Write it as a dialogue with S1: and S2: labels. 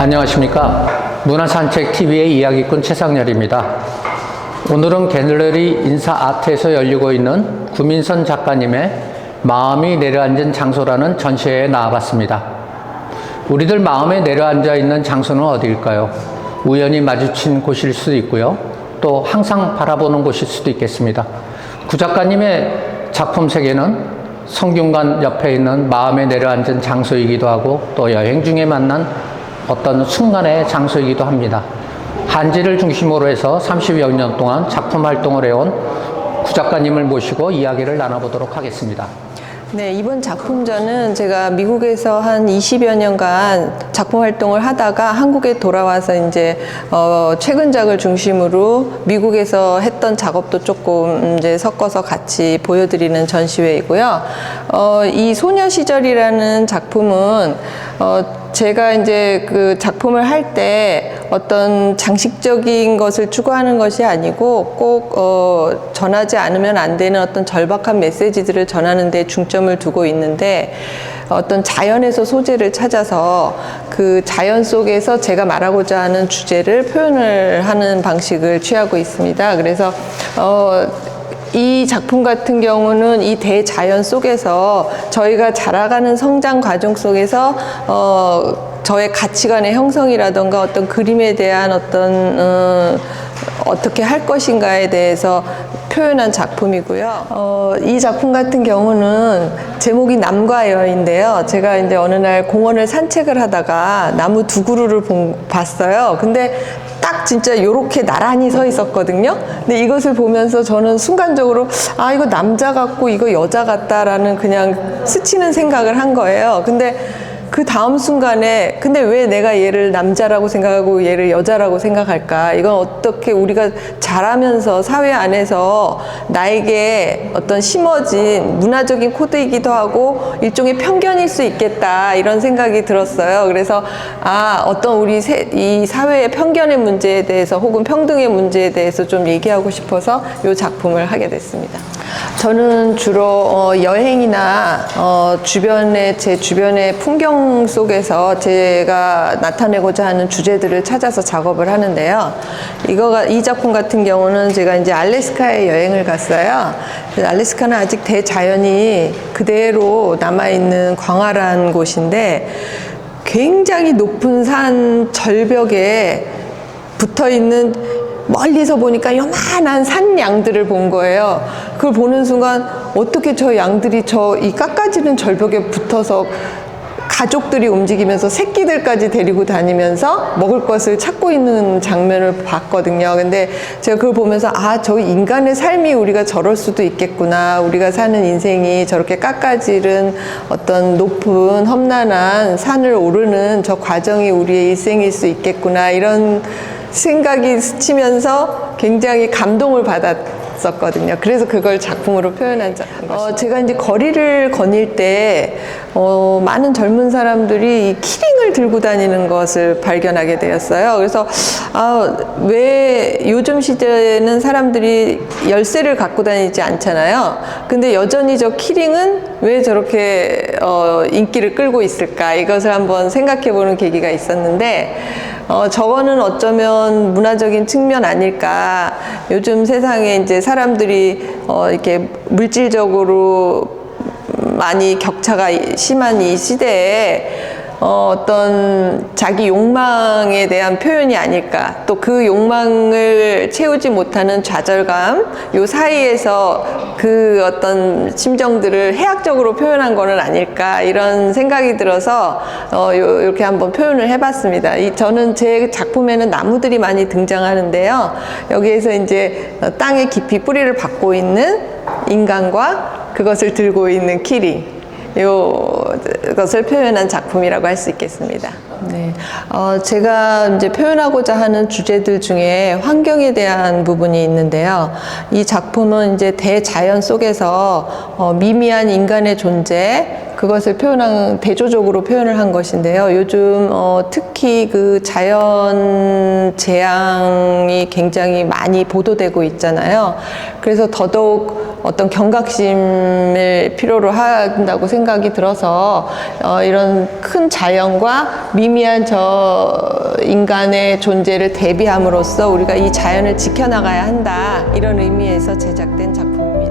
S1: 안녕하십니까. 문화산책TV의 이야기꾼 최상렬입니다. 오늘은 갤러리 인사 아트에서 열리고 있는 구민선 작가님의 마음이 내려앉은 장소라는 전시회에 나와봤습니다. 우리들 마음에 내려앉아 있는 장소는 어디일까요? 우연히 마주친 곳일 수도 있고요. 또 항상 바라보는 곳일 수도 있겠습니다. 구 작가님의 작품 세계는 성균관 옆에 있는 마음에 내려앉은 장소이기도 하고 또 여행 중에 만난 어떤 순간의 장소이기도 합니다. 한지를 중심으로 해서 30여 년 동안 작품 활동을 해온 구 작가님을 모시고 이야기를 나눠보도록 하겠습니다.
S2: 네, 이번 작품전은 제가 미국에서 한 20여 년간 작품 활동을 하다가 한국에 돌아와서 이제 어, 최근작을 중심으로 미국에서 했던 작업도 조금 이제 섞어서 같이 보여드리는 전시회이고요. 어, 이 소녀 시절이라는 작품은 어, 제가 이제 그 작품을 할 때 어떤 장식적인 것을 추구하는 것이 아니고 꼭 어, 전하지 않으면 안 되는 어떤 절박한 메시지들을 전하는 데 중점을 두고 있는데 어떤 자연에서 소재를 찾아서 그 자연 속에서 제가 말하고자 하는 주제를 표현을 하는 방식을 취하고 있습니다. 그래서 어, 이 작품 같은 경우는 이 대자연 속에서 저희가 자라가는 성장 과정 속에서 어, 저의 가치관의 형성이라던가 어떤 그림에 대한 어떤 어, 어떻게 할 것인가에 대해서 표현한 작품이고요. 어, 이 작품 같은 경우는 제목이 남과 여인데요. 제가 이제 어느 날 공원을 산책을 하다가 나무 두 그루를 본- 봤어요. 근데 딱 진짜 요렇게 나란히 서 있었거든요. 근데 이것을 보면서 저는 순간적으로 아, 이거 남자 같고 이거 여자 같다라는 그냥 스치는 생각을 한 거예요. 근데 그 다음 순간에 근데 왜 내가 얘를 남자라고 생각하고 얘를 여자라고 생각할까? 이건 어떻게 우리가 자라면서 사회 안에서 나에게 어떤 심어진 문화적인 코드이기도 하고 일종의 편견일 수 있겠다 이런 생각이 들었어요. 그래서 아 어떤 우리 세- 이 사회의 편견의 문제에 대해서 혹은 평등의 문제에 대해서 좀 얘기하고 싶어서 이 작품을 하게 됐습니다. 저는 주로 어, 여행이나 어, 주변의 제 주변의 풍경 속에서 제가 나타내고자 하는 주제들을 찾아서 작업을 하는데요. 이거가 이 작품 같은 경우는 제가 이제 알래스카에 여행을 갔어요. 알래스카는 아직 대자연이 그대로 남아 있는 광활한 곳인데 굉장히 높은 산 절벽에 붙어 있는 멀리서 보니까 요만한 산 양들을 본 거예요. 그걸 보는 순간 어떻게 저 양들이 저 이 깎아지는 절벽에 붙어서 가족들이 움직이면서 새끼들까지 데리고 다니면서 먹을 것을 찾고 있는 장면을 봤거든요. 근데 제가 그걸 보면서 아, 저 인간의 삶이 우리가 저럴 수도 있겠구나. 우리가 사는 인생이 저렇게 깎아지른 어떤 높은 험난한 산을 오르는 저 과정이 우리의 일생일 수 있겠구나. 이런 생각이 스치면서 굉장히 감동을 받았었거든요. 그래서 그걸 작품으로 표현한 자- 어, 제가 이제 거리를 거닐 때 어, 많은 젊은 사람들이 이 키링을 들고 다니는 것을 발견하게 되었어요. 그래서 아, 왜 요즘 시대에는 사람들이 열쇠를 갖고 다니지 않잖아요. 근데 여전히 저 키링은 왜 저렇게 어, 인기를 끌고 있을까? 이것을 한번 생각해 보는 계기가 있었는데 어, 저거는 어쩌면 문화적인 측면 아닐까. 요즘 세상에 이제 사람들이 어, 이렇게 물질적으로 많이 격차가 심한 이 시대에 어, 어떤 자기 욕망에 대한 표현이 아닐까. 또 그 욕망을 채우지 못하는 좌절감, 요 사이에서 그 어떤 심정들을 해학적으로 표현한 거는 아닐까. 이런 생각이 들어서, 어, 요, 이렇게 한번 표현을 해봤습니다. 이, 저는 제 작품에는 나무들이 많이 등장하는데요. 여기에서 이제 땅에 깊이 뿌리를 받고 있는 인간과 그것을 들고 있는 키링. 요 것을 표현한 작품이라고 할 수 있겠습니다. 네, 어, 제가 이제 표현하고자 하는 주제들 중에 환경에 대한 부분이 있는데요. 이 작품은 이제 대자연 속에서 어, 미미한 인간의 존재, 그것을 표현한 대조적으로 표현을 한 것인데요. 요즘 어, 특히 그 자연 재앙이 굉장히 많이 보도되고 있잖아요. 그래서 더더욱 어떤 경각심을 필요로 한다고 생각이 들어서 어, 이런 큰 자연과 미미한 저 인간의 존재를 대비함으로써 우리가 이 자연을 지켜나가야 한다 이런 의미에서 제작된 작품.